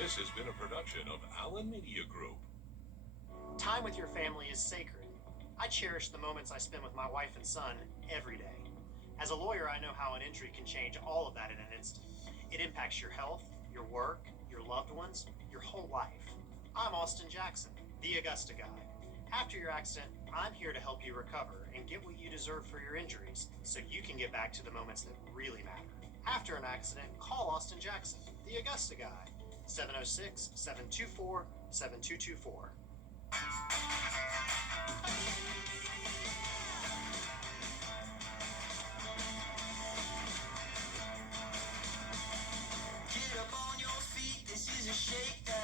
This has been a production of Allen Media Group. Time with your family is sacred. I cherish the moments I spend with my wife and son every day. As a lawyer, I know how an injury can change all of that in an instant. It impacts your health, your work, your loved ones, your whole life. I'm Austin Jackson, the Augusta guy. After your accident, I'm here to help you recover and get what you deserve for your injuries so you can get back to the moments that really matter. After an accident, call Austin Jackson, the Augusta guy, 706-724-7224. Get up on your feet, this is a shakedown.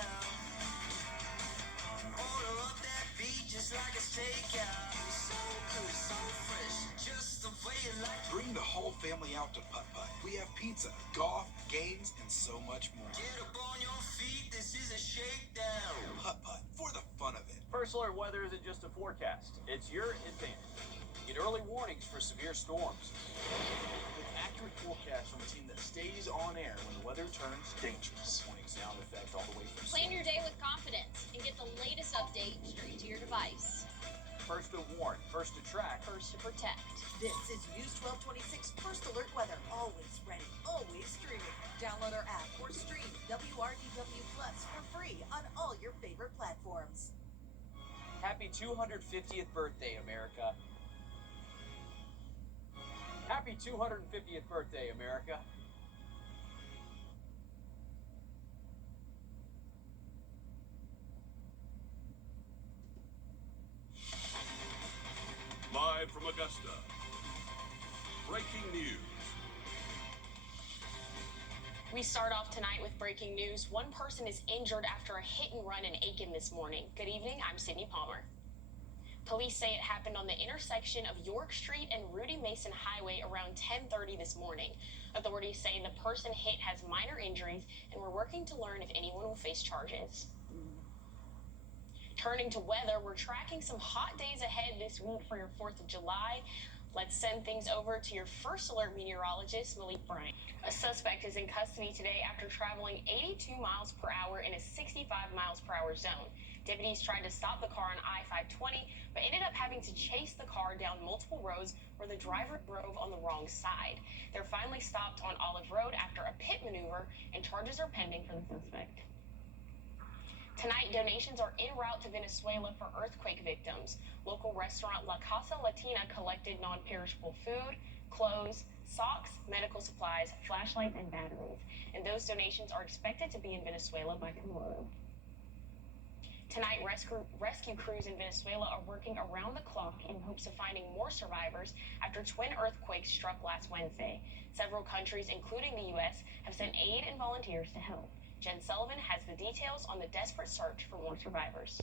Order up that beat just like a steakout. So good, so fresh, just the way you like it. Bring the whole family out to Putt Putt. We have pizza, golf, games, and so much more. Get up on your feet, this is a shakedown. Putt Putt, for the fun of it. First Alert Weather isn't just a forecast, it's your advantage. Get early warnings for severe storms. With accurate forecasts from a team that stays on air when the weather turns dangerous. Warning sound effect all the way from Plan your day with confidence and get the latest update straight to your device. first to warn, first to track, First to protect. This is News 1226 First Alert Weather. Always ready, always streaming. Download our app or stream WRDW Plus for free on all your favorite platforms. Happy 250th birthday, America. Happy 250th birthday, America. Live from Augusta. Breaking news. We start off tonight with breaking news. One person is injured after a hit and run in Aiken this morning. Good evening, I'm Sydney Palmer. Police say it happened on the intersection of York Street and Rudy Mason Highway around 10:30 this morning. Authorities say the person hit has minor injuries and we're working to learn if anyone will face charges. Turning to weather, we're tracking some hot days ahead this week for your 4th of July. Let's send things over to your First Alert meteorologist, Malik Bryant. A suspect is in custody today after traveling 82 miles per hour in a 65 miles per hour zone. Deputies tried to stop the car on I-520, but ended up having to chase the car down multiple roads where the driver drove on the wrong side. They're finally stopped on Olive Road after a pit maneuver, and charges are pending for the suspect. Tonight, donations are en route to Venezuela for earthquake victims. Local restaurant La Casa Latina collected non-perishable food, clothes, socks, medical supplies, flashlights, and batteries. And those donations are expected to be in Venezuela by tomorrow. Tonight, rescue crews in Venezuela are working around the clock in hopes of finding more survivors after twin earthquakes struck last Wednesday. Several countries, including the U.S., have sent aid and volunteers to help. Jen Sullivan has the details on the desperate search for more survivors.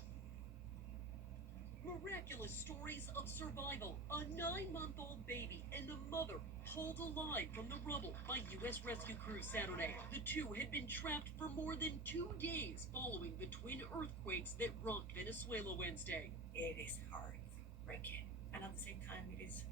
Miraculous stories of survival. A 9-month-old baby and the mother pulled alive from the rubble by U.S. rescue crews Saturday. The two had been trapped for more than 2 days following the twin earthquakes that rocked Venezuela Wednesday. It is heartbreaking, and at the same time, it is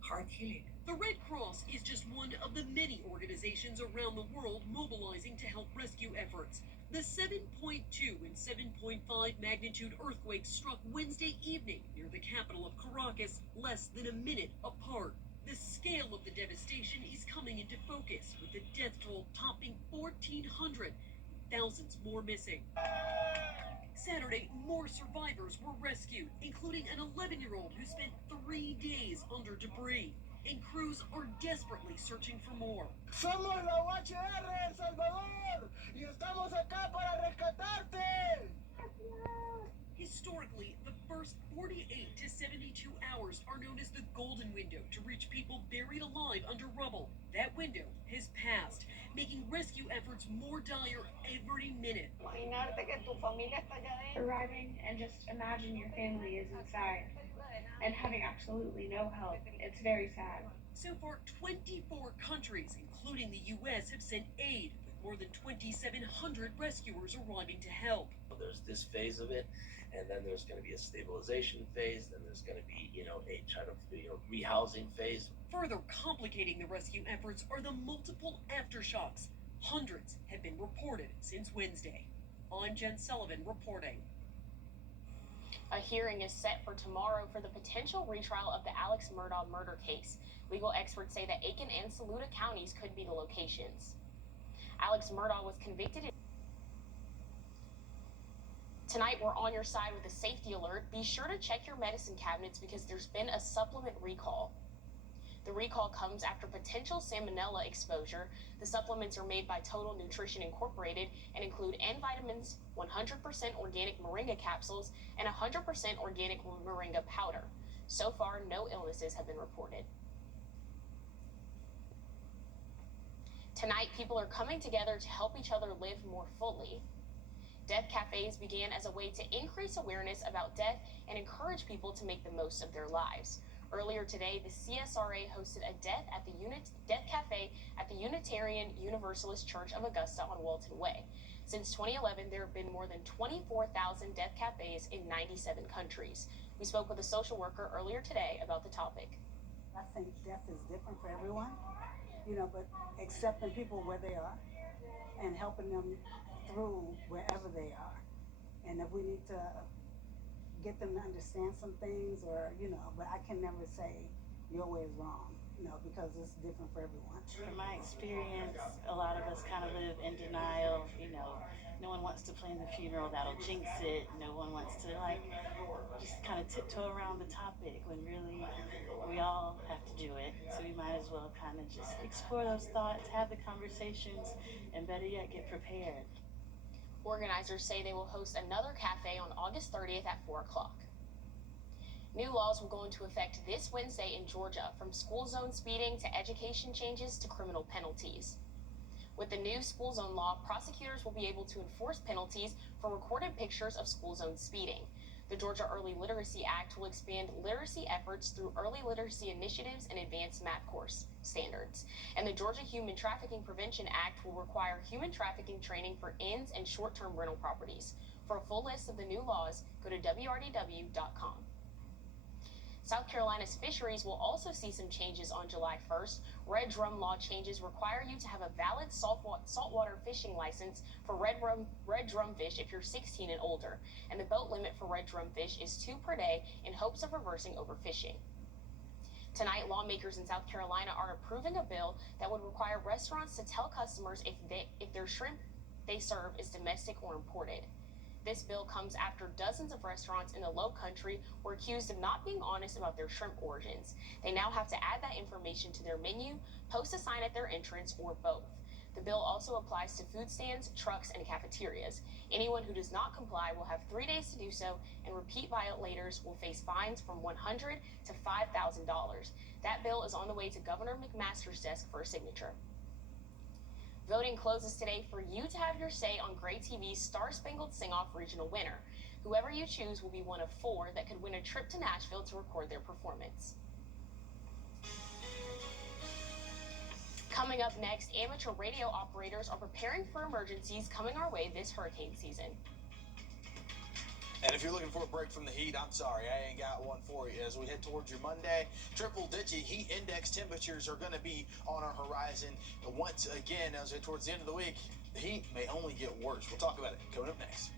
heart healing. The Red Cross is just one of the many organizations around the world mobilizing to help rescue efforts. The 7.2 and 7.5 magnitude earthquakes struck Wednesday evening near the capital of Caracas, less than a minute apart. The scale of the devastation is coming into focus, with the death toll topping 1,400, thousands more missing. Saturday, more survivors were rescued, including an 11-year-old who spent 3 days under debris. And crews are desperately searching for more. Somos la UHR El Salvador y estamos acá para rescatarte. Historically, the first 48 to 72 hours are known as the golden window to reach people buried alive under rubble. That window has passed, making rescue efforts more dire every minute. Arriving and just imagine your family is inside and having absolutely no help. It's very sad. So far, 24 countries, including the U.S., have sent aid, with more than 2,700 rescuers arriving to help. There's this phase of it, and then there's going to be a stabilization phase, then there's going to be, a kind of, rehousing phase. Further complicating the rescue efforts are the multiple aftershocks. Hundreds have been reported since Wednesday. I'm Jen Sullivan reporting. A hearing is set for tomorrow for the potential retrial of the Alex Murdaugh murder case. Legal experts say that Aiken and Saluda counties could be the locations. Alex Murdaugh was convicted. Tonight, we're on your side with a safety alert. Be sure to check your medicine cabinets because there's been a supplement recall. The recall comes after potential salmonella exposure. The supplements are made by Total Nutrition Incorporated and include N vitamins, 100% organic moringa capsules, and 100% organic moringa powder. So far, no illnesses have been reported. Tonight, people are coming together to help each other live more fully. Death cafes began as a way to increase awareness about death and encourage people to make the most of their lives. Earlier today, the CSRA hosted a death cafe at the Unitarian Universalist Church of Augusta on Walton Way. Since 2011, there have been more than 24,000 death cafes in 97 countries. We spoke with a social worker earlier today about the topic. I think death is different for everyone, but accepting people where they are and helping them through wherever they are. And if we need to get them to understand some things but I can never say your way is wrong, because it's different for everyone. From my experience, a lot of us kind of live in denial, no one wants to plan the funeral, that'll jinx it. No one wants to just kind of tiptoe around the topic when really we all have to do it. So we might as well kind of just explore those thoughts, have the conversations, and better yet, get prepared. Organizers say they will host another cafe on August 30th at 4 o'clock. New laws will go into effect this Wednesday in Georgia, from school zone speeding to education changes to criminal penalties. With the new school zone law, prosecutors will be able to enforce penalties for recorded pictures of school zone speeding. The Georgia Early Literacy Act will expand literacy efforts through early literacy initiatives and advanced math course standards. And the Georgia Human Trafficking Prevention Act will require human trafficking training for inns and short-term rental properties. For a full list of the new laws, go to wrdw.com. South Carolina's fisheries will also see some changes on July 1st. Red drum law changes require you to have a valid saltwater fishing license for red drum fish if you're 16 and older. And the boat limit for red drum fish is 2 per day in hopes of reversing overfishing. Tonight, lawmakers in South Carolina are approving a bill that would require restaurants to tell customers if their shrimp they serve is domestic or imported. This bill comes after dozens of restaurants in the Low Country were accused of not being honest about their shrimp origins. They now have to add that information to their menu, post a sign at their entrance, or both. The bill also applies to food stands, trucks, and cafeterias. Anyone who does not comply will have 3 days to do so, and repeat violators will face fines from $100 to $5,000. That bill is on the way to Governor McMaster's desk for a signature. Voting closes today for you to have your say on Gray TV's Star Spangled Sing-Off regional winner. Whoever you choose will be one of 4 that could win a trip to Nashville to record their performance. Coming up next, amateur radio operators are preparing for emergencies coming our way this hurricane season. And if you're looking for a break from the heat, I'm sorry, I ain't got one for you. As we head towards your Monday, triple-digit heat index temperatures are going to be on our horizon. Once again, as we head towards the end of the week, the heat may only get worse. We'll talk about it coming up next.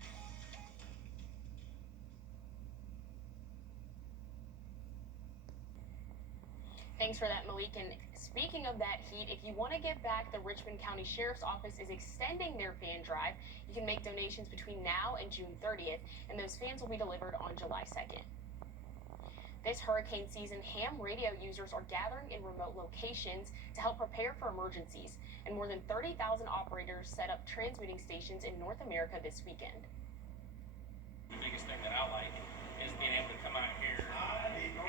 Thanks for that, Malik. And speaking of that heat, if you want to give back, the Richmond County Sheriff's Office is extending their fan drive. You can make donations between now and June 30th, and those fans will be delivered on July 2nd. This hurricane season, ham radio users are gathering in remote locations to help prepare for emergencies, and more than 30,000 operators set up transmitting stations in North America this weekend. The biggest thing that I like is being able to come out here,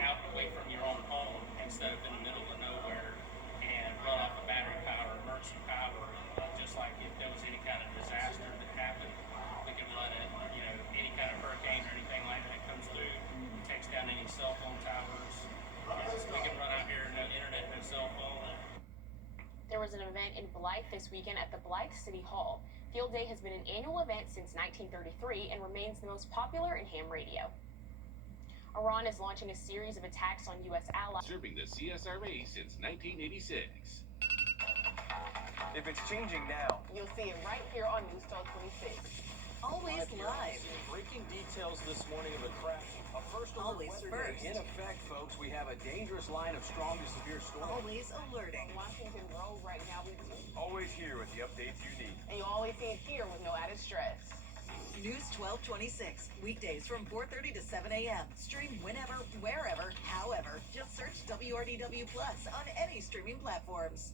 out away from your own home, instead of in the middle of nowhere, and run off of battery power, emergency power. Just like if there was any kind of disaster that happened, we can run it, any kind of hurricane or anything like that comes through, takes down any cell phone towers. We can run out here, no internet, no cell phone. There was an event in Blythe this weekend at the Blythe City Hall. Field Day has been an annual event since 1933 and remains the most popular in ham radio. Iran is launching a series of attacks on U.S. allies. Serving the CSRA since 1986. If it's changing now, You'll see it right here on News 1226. Always live. Breaking details this morning of a crash. A first alert Always weather first. day in effect, folks. We have a dangerous line of strong to severe storms. Always alerting. Washington Road right now with you. Always here with the updates you need. And you always see it here with no added stress. News 1226, weekdays from 4:30 to 7 a.m. Stream whenever, wherever, however. Just search WRDW Plus on any streaming platforms.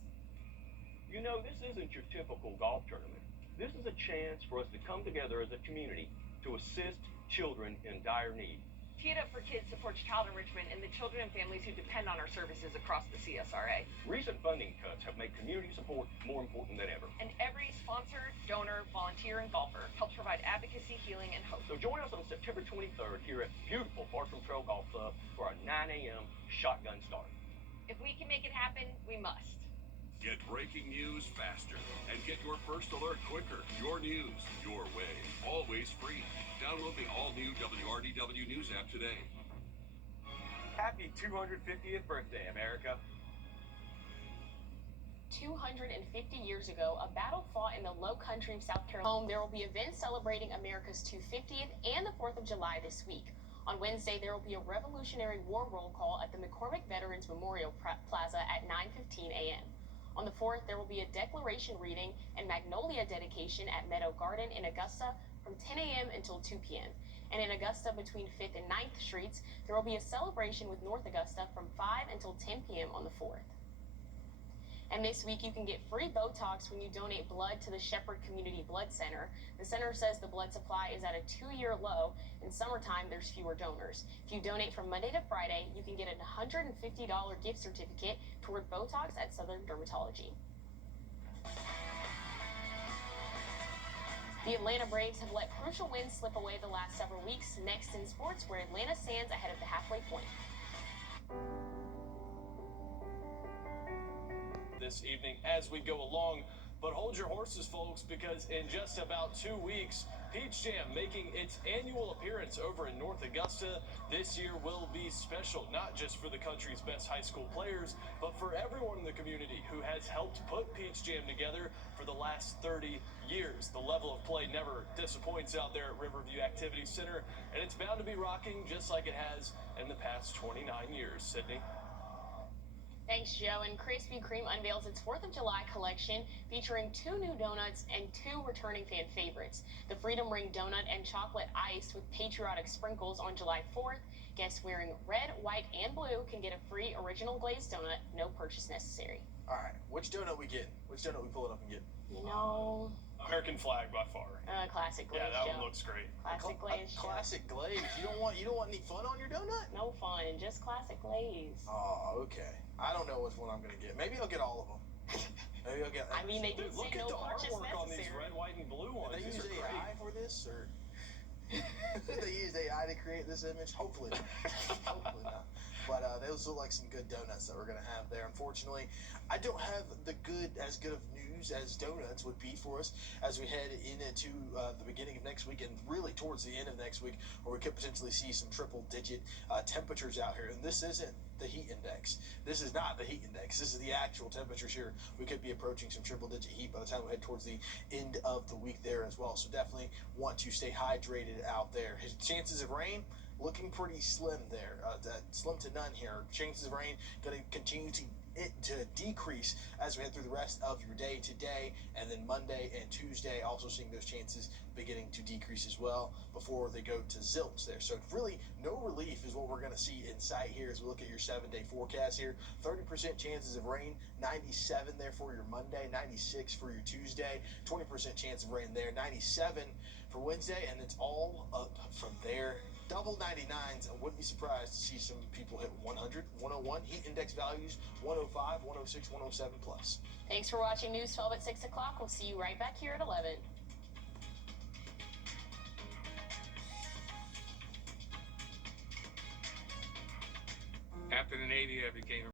You know, this isn't your typical golf tournament. This is a chance for us to come together as a community to assist children in dire need. Tee It Up for Kids supports child enrichment and the children and families who depend on our services across the CSRA. Recent funding cuts have made community support more important than ever. And every sponsor, donor, volunteer, and golfer helps provide advocacy, healing, and hope. So join us on September 23rd here at beautiful Bartram Trail Golf Club for our 9 a.m. shotgun start. If we can make it happen, we must. Get breaking news faster and get your first alert quicker. Your news, your way, always free. Download the all-new WRDW News app today. Happy 250th birthday, America. 250 years ago, a battle fought in the low country of South Carolina. There will be events celebrating America's 250th and the 4th of July this week. On Wednesday, there will be a Revolutionary War roll call at the McCormick Veterans Memorial Plaza at 9:15 a.m. On the 4th, there will be a declaration reading and Magnolia dedication at Meadow Garden in Augusta from 10 a.m. until 2 p.m. And in Augusta, between 5th and 9th Streets, there will be a celebration with North Augusta from 5 until 10 p.m. on the 4th. And this week, you can get free Botox when you donate blood to the Shepherd Community Blood Center. The center says the blood supply is at a 2-year low. In summertime, there's fewer donors. If you donate from Monday to Friday, you can get a $150 gift certificate toward Botox at Southern Dermatology. The Atlanta Braves have let crucial wins slip away the last several weeks. Next in sports, where Atlanta stands ahead of the halfway point. This evening as we go along, but hold your horses, folks, because in just about 2 weeks, Peach Jam making its annual appearance over in North Augusta. This year will be special, not just for the country's best high school players, but for everyone in the community who has helped put Peach Jam together for the last 30 years. The level of play never disappoints out there at Riverview Activity Center, and it's bound to be rocking just like it has in the past 29 years. Sydney? Thanks, Joe. And Krispy Kreme unveils its 4th of July collection featuring 2 new donuts and 2 returning fan favorites. The Freedom Ring Donut and Chocolate Iced with patriotic sprinkles on July 4th. Guests wearing red, white, and blue can get a free original glazed donut, no purchase necessary. All right, which donut we get? Which donut we pull it up and get? You know... American flag by far. Classic glaze. Yeah, that Joe. one looks great. Classic glaze. Joe. Classic glaze. You don't want any fun on your donut? No fun, just classic glaze. Oh, okay. I don't know which one I'm gonna get. Maybe I'll get all of them. Maybe I'll get. I mean, they do say no purchase Look at the artwork on these necessary. red, white, and blue ones. Did they These use are great. AI for this, or they used AI to create this image? Hopefully not. Hopefully not. But those look like some good donuts that we're gonna have there. Unfortunately, I don't have as good of news as donuts would be for us as we head into the beginning of next week and really towards the end of next week, where we could potentially see some triple-digit temperatures out here. And this isn't the heat index. This is not the heat index. This is the actual temperatures here. We could be approaching some triple-digit heat by the time we head towards the end of the week there as well. So definitely want to stay hydrated out there. His chances of rain looking pretty slim there, slim to none here. Chances of rain going to continue to decrease as we head through the rest of your day today, and then Monday and Tuesday also seeing those chances beginning to decrease as well before they go to zilch there. So really no relief is what we're going to see in sight here as we look at your 7-day forecast here. 30% chances of rain, 97 there for your Monday, 96 for your Tuesday, 20% chance of rain there, 97 for Wednesday, and it's all up from there. Double 99s. I wouldn't be surprised to see some people hit 100, 101, heat index values, 105, 106, 107 plus. Thanks for watching News 12 at 6 o'clock. We'll see you right back here at 11. After the Navy, I became